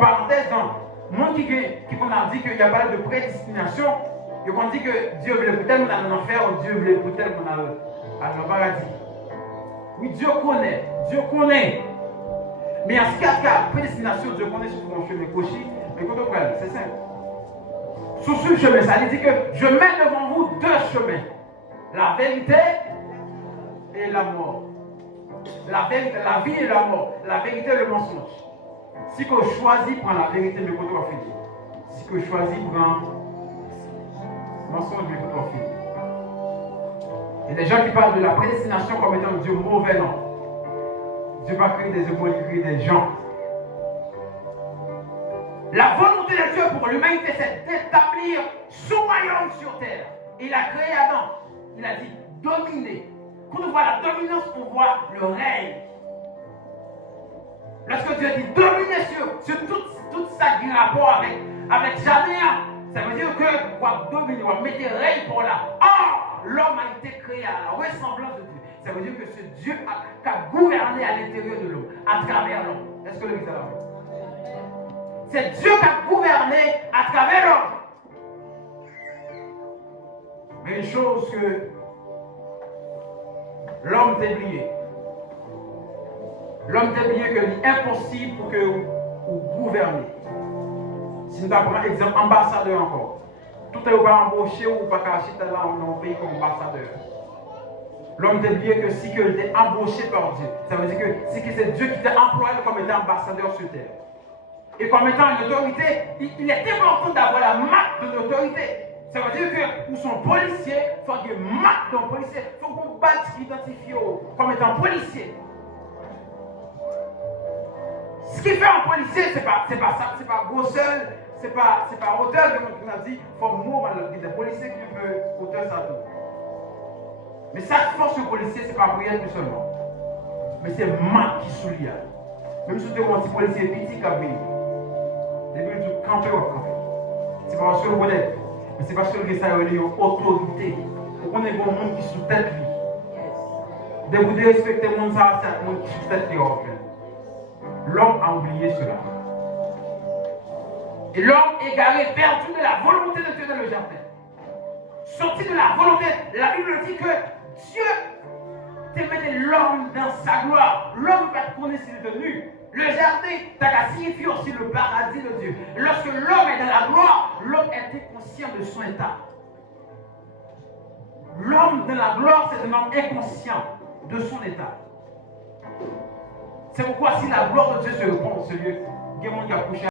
parenthèse, dans le monde qui qu'on a dit qu'il n'y a pas de prédestination, et qu'on dit que Dieu voulait pour tel monde aller en enfer, ou Dieu voulait pour tel monde aller au paradis. Oui, Dieu connaît. Mais en ce cas de prédestination, Dieu connaît sur mon chemin coché, mais quand on prend, c'est simple. Sur ce chemin, ça veut dire que je mets devant vous deux chemins. La vérité et la mort. La vie et la mort. La vérité et le mensonge. Si qu'on choisit prendre la vérité, mais qu'on doit finir. Si qu'on choisit prendre le mensonge, mais qu'on doit finir. Il y a des gens qui parlent de la prédestination comme étant Dieu mauvais, non. Dieu va créer des émois, il crée des gens. La volonté de Dieu pour l'humanité, c'est d'établir son royaume sur terre. Il a créé Adam. Il a dit dominer. Quand on voit la dominance, on voit le règne. Lorsque Dieu dit dominer sur tout ça qui a rapport avec Jaméa, ça veut dire que on va dominer, on va mettre règne pour là. Or, l'homme a été créé à la ressemblance de Dieu. Ça veut dire que ce Dieu a gouverné à l'intérieur de l'homme, à travers l'homme. Est-ce que le message est là? C'est Dieu qui a gouverné à travers l'homme. Mais une chose que l'homme t'a oublié. L'homme t'a oublié que c'est impossible pour que vous gouvernez. Si nous avons un exemple, ambassadeur encore. Tout est pas embauché ou pas caché dans un pays comme ambassadeur. L'homme t'a oublié que si tu es embauché par Dieu, ça veut dire que c'est Dieu qui t'a employé comme étant ambassadeur sur terre. Et comme étant une autorité, il est important d'avoir la marque de l'autorité. Ça veut dire que pour son policier, il faut qu'il y ait une marque d'un policier. Il faut qu'on batte identifié comme étant policier. Ce qui fait un policier, c'est pas ça, c'est pas grosseur, c'est pas hauteur, comme on a dit, il faut mot, il y a des policiers qui veulent hauteur, ça tout. Mais ça qui force le policier, c'est pas prière tout seulement. Mais c'est marque qui soulie. Même si tu es un petit policier petit qui a venu. Il veut tout camper ou camper. C'est pas parce que le connaît, mais c'est parce que ça a une autorité. On est bon monde qui sous tête lui. De vous respecter le monde, ça, c'est un monde qui sous tête lui. L'homme a oublié cela. Et l'homme égaré, perdu de la volonté de Dieu dans le jardin. Sorti de la volonté, la Bible dit que Dieu te met l'homme dans sa gloire. L'homme va te connaître s'il est nu. Le jardin, ça signifie aussi le paradis de Dieu. Lorsque l'homme est dans la gloire, l'homme est inconscient de son état. L'homme dans la gloire, c'est un homme inconscient de son état. C'est pourquoi si la gloire de Dieu se répand, celui qui a couché